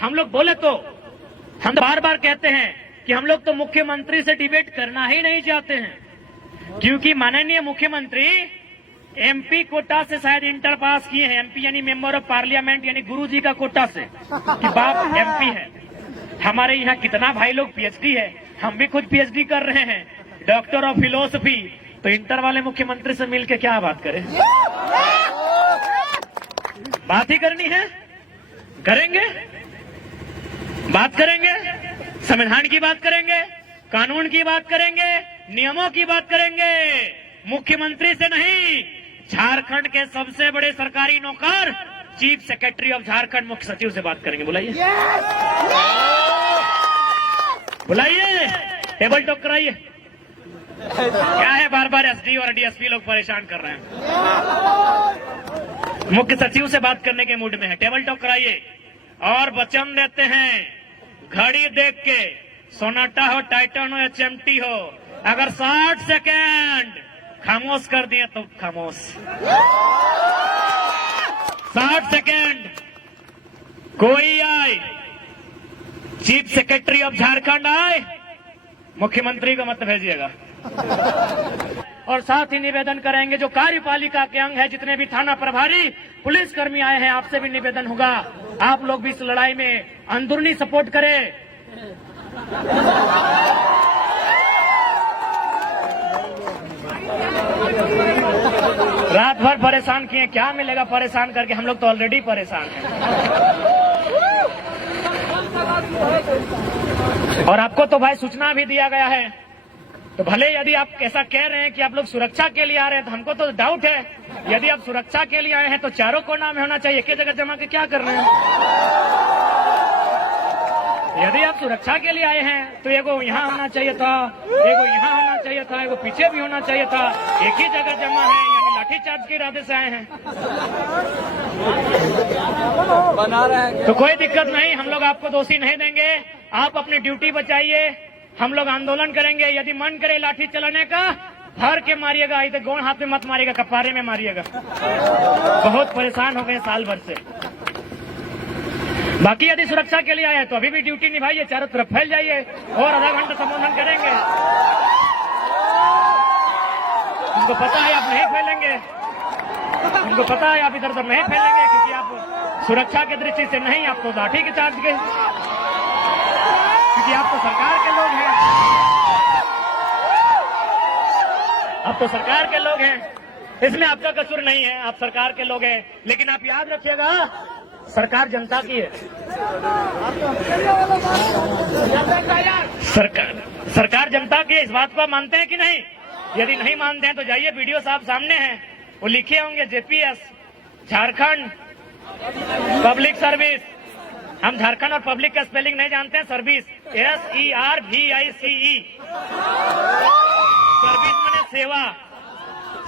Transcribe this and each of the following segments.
हम लोग बोले तो हम बार बार कहते हैं कि हम लोग तो मुख्यमंत्री से डिबेट करना ही नहीं चाहते हैं, क्योंकि माननीय मुख्यमंत्री एमपी कोटा से शायद इंटर पास किए हैं। एमपी यानी मेंबर ऑफ पार्लियामेंट, यानी गुरुजी का कोटा से कि बाप एमपी है। हमारे यहाँ कितना भाई लोग पीएचडी है, हम भी खुद पीएचडी कर रहे हैं, डॉक्टर ऑफ फिलोसफी। तो इंटर वाले मुख्यमंत्री से मिलके क्या बात करें? बात ही करनी है, करेंगे, बात करेंगे, संविधान की बात करेंगे, कानून की बात करेंगे, नियमों की बात करेंगे। मुख्यमंत्री से नहीं, झारखंड के सबसे बड़े सरकारी नौकर चीफ सेक्रेटरी ऑफ झारखंड मुख्य सचिव से बात करेंगे। बुलाइए, बुलाइए, टेबल टॉक कराइए। क्या है, बार बार एसडी और डीएसपी लोग परेशान कर रहे हैं। मुख्य सचिव से बात करने के मूड में है, टेबल टॉक कराइए। और वचन देते हैं, घड़ी देख के, सोनाटा हो, टाइटन हो, एचएमटी हो, अगर 60 सेकेंड खामोश कर दिए तो खामोश। 60 सेकेंड कोई आए, चीफ सेक्रेटरी ऑफ झारखंड आए, मुख्यमंत्री को मत भेजिएगा। और साथ ही निवेदन करेंगे, जो कार्यपालिका के अंग है, जितने भी थाना प्रभारी, पुलिस कर्मी आए हैं, आपसे भी निवेदन होगा, आप लोग भी इस लड़ाई में अंदरूनी सपोर्ट करें। रात भर परेशान किए, क्या मिलेगा परेशान करके? हम लोग तो ऑलरेडी परेशान हैं। और आपको तो भाई सूचना भी दिया गया है, तो भले यदि आप ऐसा कह रहे हैं कि आप लोग सुरक्षा के लिए आ रहे हैं, तो हमको तो डाउट है। यदि आप सुरक्षा के लिए आए हैं तो चारों कोना में होना चाहिए, एक ही जगह जमा के क्या कर रहे हैं? यदि आप सुरक्षा के लिए आए हैं तो एगो यहाँ होना चाहिए था, एगो यहाँ होना चाहिए था, एगो पीछे भी होना चाहिए था। एक ही जगह जमा है, यानी लाठीचार्ज के इरादे से आए हैं। बना रहे हैं तो कोई दिक्कत नहीं, हम लोग आपको दोषी नहीं देंगे। आप अपनी ड्यूटी बचाइए, हम लोग आंदोलन करेंगे। यदि मन करे लाठी चलाने का, धर के मारिएगा, इधर गोड़ हाथ में मत मारिएगा, कपारे में मारिएगा। बहुत परेशान हो गए साल भर से। बाकी यदि सुरक्षा के लिए आए तो अभी भी ड्यूटी निभाइए, चारों तरफ फैल जाइए, और आधा घंटा संबोधन करेंगे। हमको पता है आप नहीं फैलेंगे, हमको पता है आप इधर उधर नहीं फैलेंगे, क्योंकि आप सुरक्षा की दृष्टि से नहीं, आप तो लाठी के चार्ज के, क्योंकि आप तो सरकार के लोग हैं, आप तो सरकार के लोग हैं। इसमें आपका कसूर नहीं है, आप सरकार के लोग हैं। लेकिन आप याद रखिएगा, सरकार जनता की है। सरकार जनता की है, इस बात को आप मानते हैं कि नहीं? यदि नहीं मानते हैं तो जाइए, वीडियो साहब सामने हैं, वो लिखे होंगे जेपीएस, झारखंड पब्लिक सर्विस। हम झारखंड और पब्लिक का स्पेलिंग नहीं जानते हैं, सर्विस, SERVICE। सर्विस माने सेवा,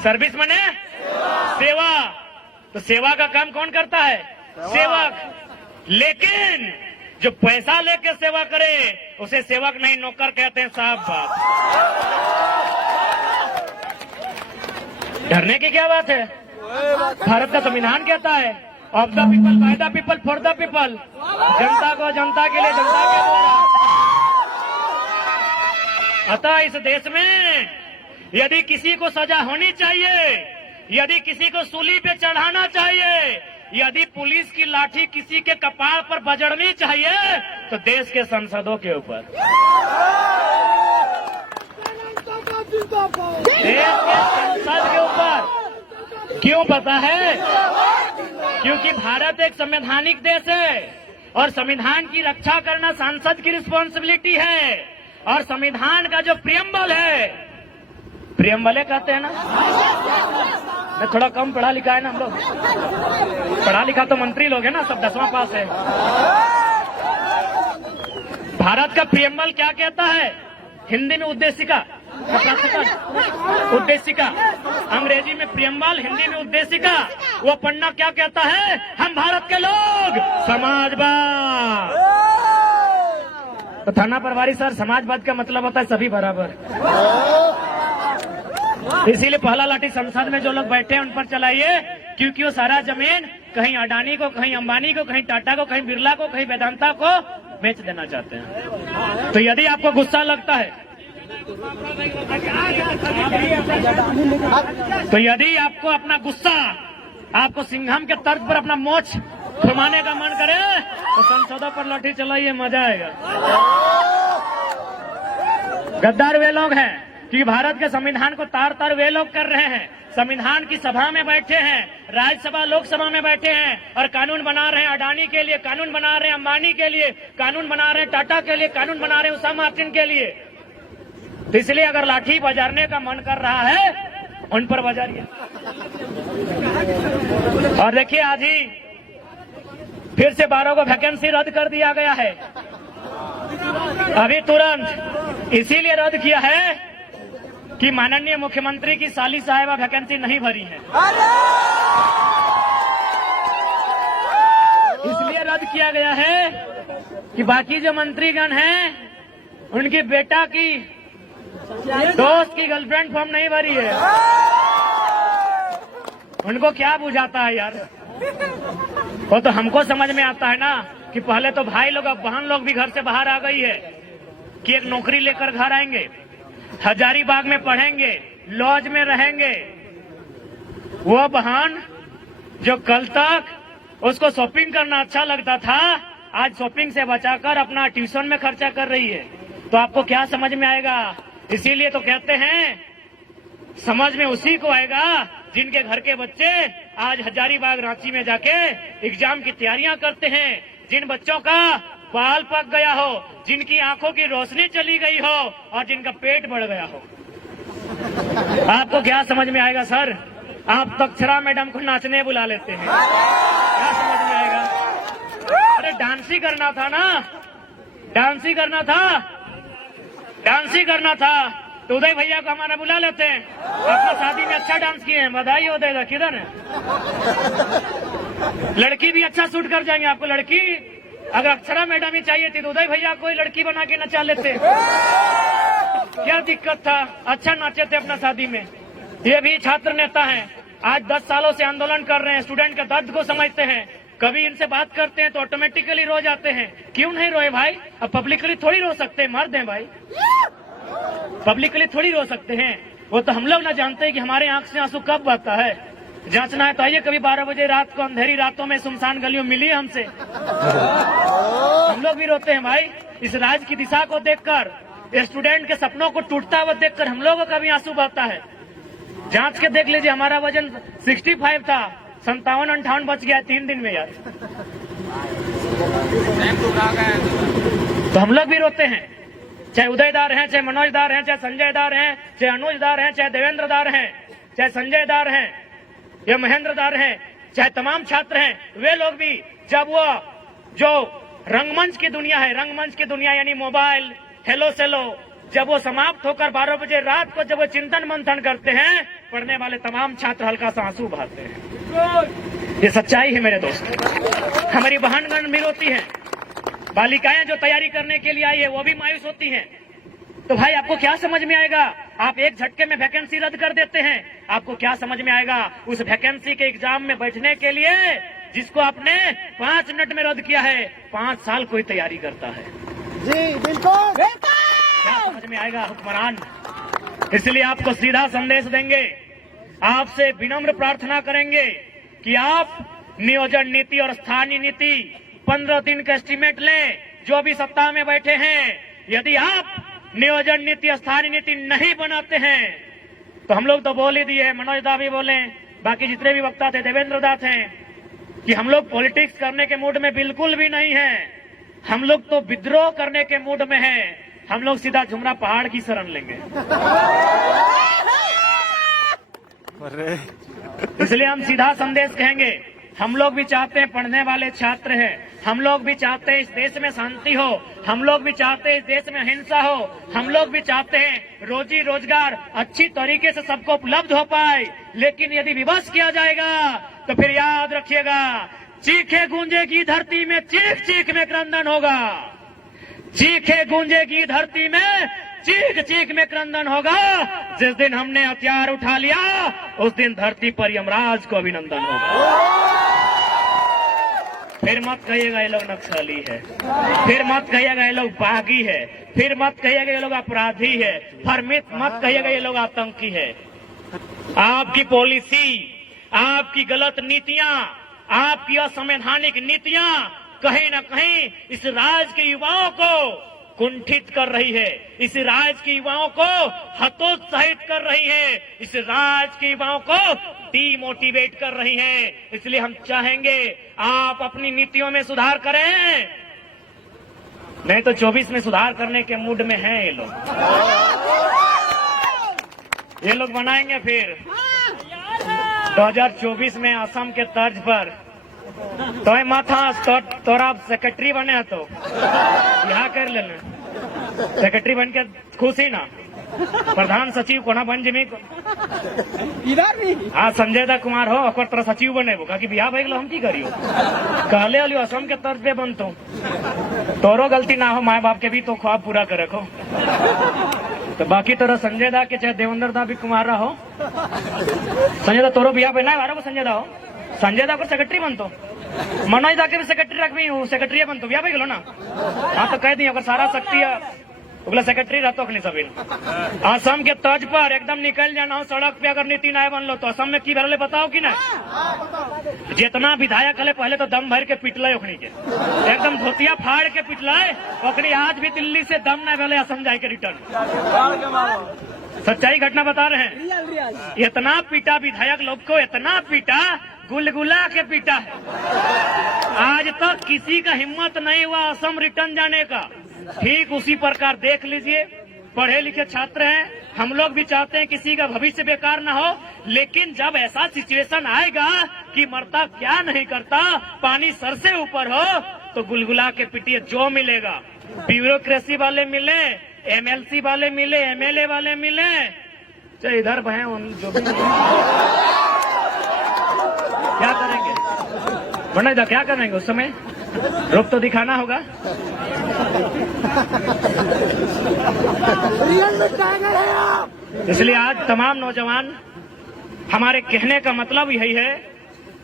सर्विस माने सेवा। तो सेवा का काम कौन करता है? सेवक। लेकिन जो पैसा लेके सेवा करे उसे सेवक नहीं, नौकर कहते हैं। साफ बात। डरने की क्या बात है? भारत का संविधान कहता है, of the people, by the people, for the people. जनता को जनता के लिए, जनता के द्वारा। अतः इस देश में यदि किसी को सजा होनी चाहिए, यदि किसी को सूली पे चढ़ाना चाहिए, यदि पुलिस की लाठी किसी के कपार पर बजड़नी चाहिए, तो देश के सांसदों के ऊपर, देश के संसद के ऊपर। क्यों पता है? क्योंकि भारत एक संवैधानिक देश है, और संविधान की रक्षा करना सांसद की रिस्पॉन्सिबिलिटी है। और संविधान का जो प्रियम्बल है, प्रियम्बले कहते हैं ना, मैं थोड़ा कम पढ़ा लिखा है ना, हम लोग पढ़ा लिखा तो मंत्री लोग हैं ना, सब 10वां पास है। भारत का प्रियम्बल क्या कहता है? हिंदी में उद्देशिका, उद्देशिका, अंग्रेजी में प्रियम्बल, हिंदी में उद्देशिका। वो पढ़ना क्या कहता है? हम भारत के लोग समाजवाद। तो थाना प्रभारी सर, समाजवाद का मतलब होता है सभी बराबर। इसीलिए पहला लाठी संसद में जो लोग बैठे हैं उन पर चलाइए, क्योंकि वो सारा जमीन कहीं अडानी को, कहीं अंबानी को, कहीं टाटा को, कहीं बिरला को, कहीं वेदांता को बेच देना चाहते हैं। तो यदि आपको गुस्सा लगता है, तो यदि आपको अपना गुस्सा, आपको सिंघम के तर्क पर अपना मोछ घुमाने का मन करे तो संसदों पर लाठी चलाइए, मजा आएगा। गद्दार वे लोग हैं कि भारत के संविधान को तार तार वे लोग कर रहे हैं। संविधान की सभा में बैठे हैं, राज्यसभा लोकसभा में बैठे हैं और कानून बना रहे हैं अडानी के लिए, कानून बना रहे हैं अंबानी के लिए, कानून बना रहे हैं टाटा के लिए, कानून बना रहे हैं उषा मार्टिन के लिए। तो इसलिए अगर लाठी बजारने का मन कर रहा है उन पर बजारिए। और देखिए आज ही फिर से 12 को वैकेंसी रद्द कर दिया गया है। अभी तुरंत इसीलिए रद्द किया है कि माननीय मुख्यमंत्री की साली साहिबा वैकेंसी नहीं भरी है, इसलिए रद्द किया गया है कि बाकी जो मंत्रीगण हैं उनकी बेटा की दोस्त की गर्लफ्रेंड फॉर्म नहीं भरी है। उनको क्या बुझाता है यार, वो तो हमको समझ में आता है ना कि पहले तो भाई लोग, अब बहन लोग भी घर से बाहर आ गई है कि एक नौकरी लेकर घर आएंगे, हजारीबाग में पढ़ेंगे, लॉज में रहेंगे। वो बहन जो कल तक उसको शॉपिंग करना अच्छा लगता था, आज शॉपिंग से बचाकर अपना ट्यूशन में खर्चा कर रही है। तो आपको क्या समझ में आएगा? इसीलिए तो कहते हैं समझ में उसी को आएगा जिनके घर के बच्चे आज हजारीबाग रांची में जाके एग्जाम की तैयारियां करते हैं, जिन बच्चों का बाल पक गया हो, जिनकी आंखों की रोशनी चली गई हो और जिनका पेट बढ़ गया हो। आपको क्या समझ में आएगा सर? आप तक्षरा मैडम को नाचने बुला लेते हैं, क्या समझ में आएगा? अरे डांस ही करना था ना, डांस ही करना था, डांस ही करना था तो उदय भैया को हमारा बुला लेते हैं। अपना शादी में अच्छा डांस किए हैं, बधाई हो देगा। किधर है? लड़की भी अच्छा शूट कर जाएंगे आपको। लड़की अगर अक्षरा मैडम ही चाहिए थी तो उदय भैया को लड़की बना के नचा लेते। क्या दिक्कत था? अच्छा नाचे थे अपना शादी में। ये भी छात्र नेता हैं, आज 10 सालों से आंदोलन कर रहे हैं, स्टूडेंट के दर्द को समझते हैं। कभी इनसे बात करते हैं तो ऑटोमेटिकली रो जाते हैं। क्यों नहीं रोए भाई? अब पब्लिकली थोड़ी रो सकते हैं, मर्द हैं भाई, पब्लिकली थोड़ी रो सकते हैं। वो तो हम लोग ना जानते हैं कि हमारे आंख से आंसू कब बहता है। जांचना है तो आइए कभी 12 बजे रात को अंधेरी रातों में सुनसान गलियों मिलिए हमसे, हम लोग भी रोते हैं भाई। इस राज्य की दिशा को देखकर, स्टूडेंट के सपनों को टूटता हुआ देखकर हम लोगों का भी आंसू बहता है। जांच के देख लीजिए, हमारा वजन 65 था, 57-58 बच गया 3 दिन में यार। तो हम लोग भी रोते हैं, चाहे उदय दार हैं, चाहे मनोज दार हैं, चाहे संजय दार हैं, चाहे अनुज दार हैं, चाहे देवेंद्र दार हैं, चाहे संजय दार हैं या महेंद्र दार हैं, चाहे तमाम छात्र हैं। वे लोग भी जब वो जो रंगमंच की दुनिया है, रंगमंच की दुनिया यानी मोबाइल, हेलो सेलो, जब वो समाप्त होकर 12 बजे रात को जब वो चिंतन मंथन करते हैं, पढ़ने वाले तमाम छात्र हल्का सा आंसू बहाते हैं। ये सच्चाई है मेरे दोस्त। हमारी बहनगण भी रोती हैं, बालिकाएं जो तैयारी करने के लिए आई है वो भी मायूस होती हैं। तो भाई आपको क्या समझ में आएगा? आप एक झटके में वैकेंसी रद्द कर देते हैं। आपको क्या समझ में आएगा उस वैकेंसी के एग्जाम में बैठने के लिए जिसको आपने 5 मिनट में रद्द किया है? 5 साल कोई तैयारी करता है जी, बिल्कुल। क्या समझ में आएगा हुक्मरान? इसलिए आपको सीधा संदेश देंगे, आपसे विनम्र प्रार्थना करेंगे कि आप नियोजन नीति और स्थानीय नीति 15 दिन का एस्टीमेट लें। जो भी सत्ता में बैठे हैं, यदि आप नियोजन नीति स्थानीय नीति नहीं बनाते हैं तो हम लोग तो बोल ही दिए, मनोज दा भी बोले, बाकी जितने भी वक्ता थे, देवेंद्र दा थे, कि हम लोग पॉलिटिक्स करने के मूड में बिल्कुल भी नहीं है। हम लोग तो विद्रोह करने के मूड में हैं। हम लोग सीधा झुमरा पहाड़ की शरण लेंगे। इसलिए हम सीधा संदेश कहेंगे, हम लोग भी चाहते हैं पढ़ने वाले छात्र हैं, हम लोग भी चाहते हैं इस देश में शांति हो, हम लोग भी चाहते हैं इस देश में अहिंसा हो, हम लोग भी चाहते हैं रोजी रोजगार अच्छी तरीके से सबको उपलब्ध हो पाए। लेकिन यदि विवश किया जाएगा तो फिर याद रखिएगा, चीखे गूंजेगी धरती में, चीख चीख में क्रंदन होगा। चीखे गूंजेगी धरती में, चीख चीख में क्रंदन होगा। जिस दिन हमने हथियार उठा लिया उस दिन धरती पर यमराज को अभिनंदन होगा। फिर मत कहिएगा ये लोग नक्सली है, फिर मत कहिएगा ये लोग बागी है, फिर मत कहिएगा ये लोग अपराधी है, फिर मत कहिएगा ये लोग आतंकी है। आपकी पॉलिसी, आपकी गलत नीतियां, आपकी असंवैधानिक नीतियां कहीं न कहीं इस राज्य के युवाओं को कुंठित कर रही है, इस राज्य के युवाओं को हतोत्साहित कर रही है, इस राज्य के युवाओं को डीमोटिवेट कर रही है। इसलिए हम चाहेंगे आप अपनी नीतियों में सुधार करें, नहीं तो 24 में सुधार करने के मूड में हैं ये लोग बनाएंगे फिर 2024 में असम के तर्ज पर। तो माथा तोरा सेक्रेटरी बने है तो यहाँ कर लेना, सेक्रेटरी बन के खुश ही ना, प्रधान सचिव कोना बन जिमी इधर भी हाँ संजय दा कुमार हो और तोरा सचिव बने वो कि बिहार भाई हम की करियो कहले अलियो असम के तर्ज पे बनतो, तोरो गलती ना हो, माए बाप के भी तो ख्वाब पूरा करे रखो। तो बाकी तोरा संजय दा के चाहे देवेंद्र दा भी कुमार रहो, संजय दा तोरो बिहार बना है, संजय दा हो, संजय दा को सेक्रेटरी बनतो, मनोज दा के भी सेक्रेटरी रखबी, सेक्रेटरी बनतो बिहार भाई गलो ना। हाँ तो कह दी अगर सारा शक्ति उगला सेक्रेटरी रहतो नहीं सभी असम के तर्ज पर एकदम निकल जाना हो सड़क पे। अगर नीति आयोग बन लो तो असम में की भरले बताओ कि ना, जितना विधायक हले पहले तो दम भर के पिटले ओखनी के, एकदम धोतिया फाड़ के पिटले ओखनी, आज भी दिल्ली से दम न भले असम जाए के रिटर्न। सच्चाई घटना बता रहे हैं, इतना पीटा विधायक लोग को, इतना पीटा, गुलगुला के पीटा है। आज तक किसी का हिम्मत नहीं हुआ असम रिटर्न जाने का। ठीक उसी प्रकार देख लीजिए, पढ़े लिखे छात्र हैं, हम लोग भी चाहते हैं किसी का भविष्य बेकार ना हो, लेकिन जब ऐसा सिचुएशन आएगा कि मरता क्या नहीं करता, पानी सर से ऊपर हो, तो गुलगुला के पिटिए, जो मिलेगा। ब्यूरोक्रेसी वाले मिले, एमएलसी वाले मिले, एमएलए वाले मिले, चाहे इधर बहे जो भी क्या करेंगे बना इधर क्या करेंगे उस समय, रूप तो दिखाना होगा। इसलिए आज तमाम नौजवान, हमारे कहने का मतलब यही है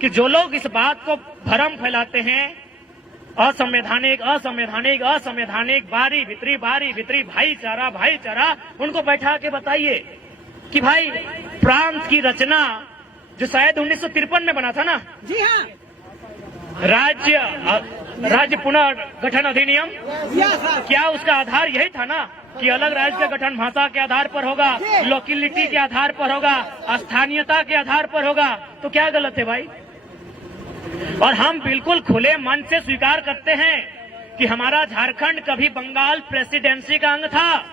कि जो लोग इस बात को भ्रम फैलाते हैं, असंवैधानिक असंवैधानिक असंवैधानिक, बारी भीतरी भाईचारा भाईचारा, उनको बैठा के बताइए कि भाई प्रांत की रचना जो शायद 1953 में बना था ना, जी हाँ, राज्य पुनर्गठन अधिनियम, क्या उसका आधार यही था ना कि अलग राज्य का गठन भाषा के आधार पर होगा, लोकेलिटी के आधार पर होगा, स्थानीयता के आधार पर होगा? तो क्या गलत है भाई? और हम बिल्कुल खुले मन से स्वीकार करते हैं कि हमारा झारखंड कभी बंगाल प्रेसिडेंसी का अंग था,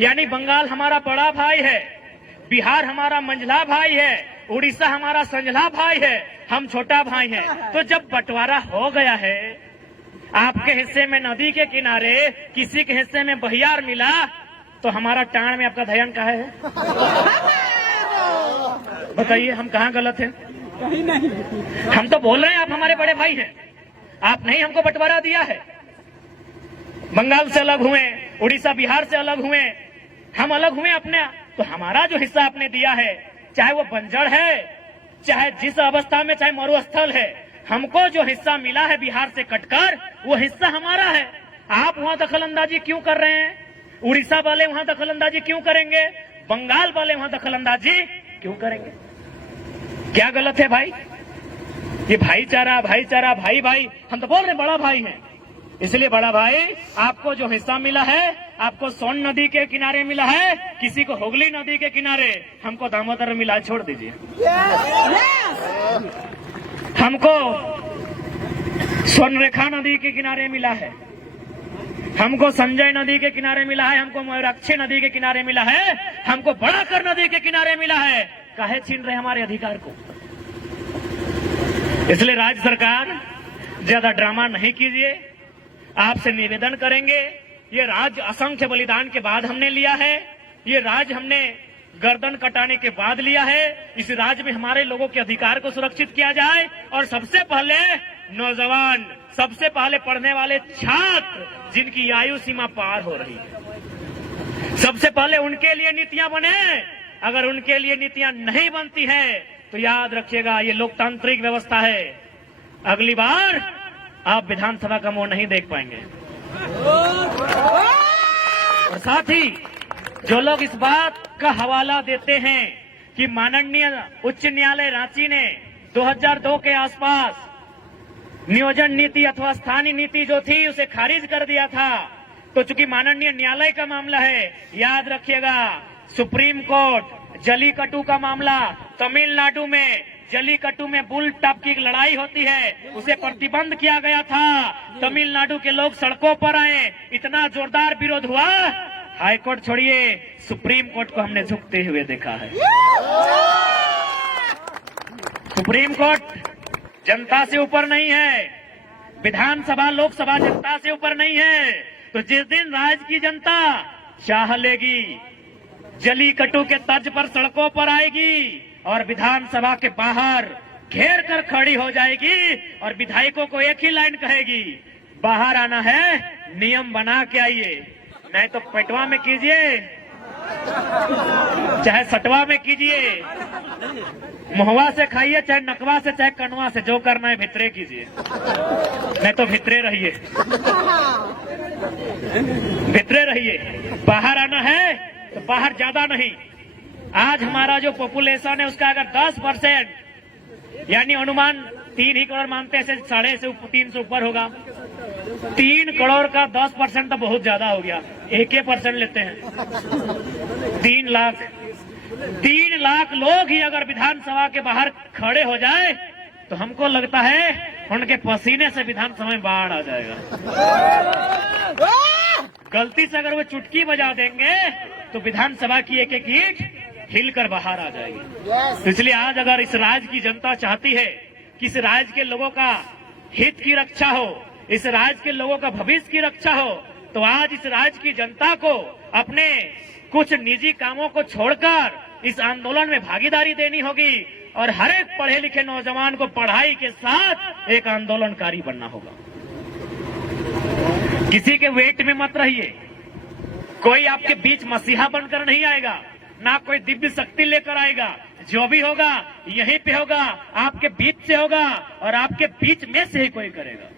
यानी बंगाल हमारा बड़ा भाई है, बिहार हमारा मंझला भाई है, उड़ीसा हमारा संझला भाई है, हम छोटा भाई हैं। तो जब बंटवारा हो गया है, आपके हिस्से में नदी के किनारे, किसी के हिस्से में बहियार मिला, तो हमारा टाण में आपका ध्यान कहाँ है? बताइए हम कहाँ गलत हैं? कहीं नहीं। हम तो बोल रहे हैं आप हमारे बड़े भाई हैं, आप नहीं हमको बंटवारा दिया है। बंगाल से अलग हुए, उड़ीसा बिहार से अलग हुए, हम अलग हुए अपने, तो हमारा जो हिस्सा आपने दिया है, चाहे वो बंजर है, चाहे जिस अवस्था में, चाहे मरुस्थल है, हमको जो हिस्सा मिला है बिहार से कटकर, वो हिस्सा हमारा है। आप वहां दखल अंदाजी क्यों कर रहे हैं? उड़ीसा वाले वहां दखल अंदाजी क्यों करेंगे? बंगाल वाले वहां दखल अंदाजी क्यों करेंगे? क्या गलत है भाई? ये भाईचारा भाईचारा, भाई भाई, हम तो बोल रहे हैं बड़ा भाई हैं। इसलिए बड़ा भाई, आपको जो हिस्सा मिला है, आपको सोन नदी के किनारे मिला है, किसी को हुगली नदी के किनारे, हमको दामोदर मिला, छोड़ दीजिए। हमको स्वर्णरेखा नदी के किनारे मिला है, हमको संजय नदी के किनारे मिला है, हमको मयूराक्षी नदी के किनारे मिला है, हमको बड़ाकर नदी के किनारे मिला है। काहे छीन रहे हमारे अधिकार को? इसलिए राज्य सरकार ज्यादा ड्रामा नहीं कीजिए, आपसे निवेदन करेंगे। ये राज्य असंख्य बलिदान के बाद हमने लिया है, ये राज्य हमने गर्दन कटाने के बाद लिया है। इस राज्य में हमारे लोगों के अधिकार को सुरक्षित किया जाए, और सबसे पहले नौजवान, सबसे पहले पढ़ने वाले छात्र जिनकी आयु सीमा पार हो रही है, सबसे पहले उनके लिए नीतियां बने। अगर उनके लिए नीतियां नहीं बनती हैं, तो याद रखिएगा ये लोकतांत्रिक व्यवस्था है, अगली बार आप विधानसभा का मोड़ नहीं देख पाएंगे। और साथ ही जो लोग इस बात का हवाला देते हैं कि माननीय उच्च न्यायालय रांची ने 2002 के आसपास नियोजन नीति अथवा स्थानीय नीति जो थी उसे खारिज कर दिया था, तो चूंकि माननीय न्यायालय का मामला है, याद रखिएगा सुप्रीम कोर्ट जलीकट्टू का मामला, तमिलनाडु में जलीकट्टू में बुल टॉप की लड़ाई होती है, उसे प्रतिबंध किया गया था। तमिलनाडु के लोग सड़कों पर आए, इतना जोरदार विरोध हुआ, हाईकोर्ट छोड़िए सुप्रीम कोर्ट को हमने झुकते हुए देखा है। सुप्रीम कोर्ट जनता से ऊपर नहीं है, विधानसभा लोकसभा जनता से ऊपर नहीं है। तो जिस दिन राज्य की जनता चाह लेगी, जलीकट्टू के तर्ज पर सड़कों पर आएगी और विधानसभा के बाहर घेर कर खड़ी हो जाएगी और विधायकों को एक ही लाइन कहेगी, बाहर आना है, नियम बना के आइए, नहीं तो पेटवा में कीजिए, चाहे सटवा में कीजिए, मुहवा से खाइए, चाहे नकवा से, चाहे कनवा से, जो करना है भितरे कीजिए, नहीं तो भितरे रहिए, भितरे रहिए। बाहर आना है तो बाहर ज्यादा नहीं। आज हमारा जो पॉपुलेशन है उसका अगर 10% यानी अनुमान 3 ही करोड़ मानते हैं, 3.5 से ऊपर होगा। 3 करोड़ का 10% तो बहुत ज्यादा हो गया, 1% लेते हैं, 3 लाख लोग ही अगर विधानसभा के बाहर खड़े हो जाए तो हमको लगता है उनके पसीने से विधानसभा में बाढ़ आ जाएगा। गलती से अगर वो चुटकी बजा देंगे तो विधानसभा की एक एक ईंट हिलकर बाहर आ जाएगी। इसलिए आज अगर इस राज्य की जनता चाहती है कि इस राज्य के लोगों का हित की रक्षा हो, इस राज्य के लोगों का भविष्य की रक्षा हो, तो आज इस राज्य की जनता को अपने कुछ निजी कामों को छोड़कर इस आंदोलन में भागीदारी देनी होगी और हर एक पढ़े लिखे नौजवान को पढ़ाई के साथ एक आंदोलनकारी बनना होगा। किसी के वेट में मत रहिए, कोई आपके बीच मसीहा बनकर नहीं आएगा, ना कोई दिव्य शक्ति लेकर आएगा। जो भी होगा यहीं पे होगा, आपके बीच से होगा और आपके बीच में से ही कोई करेगा।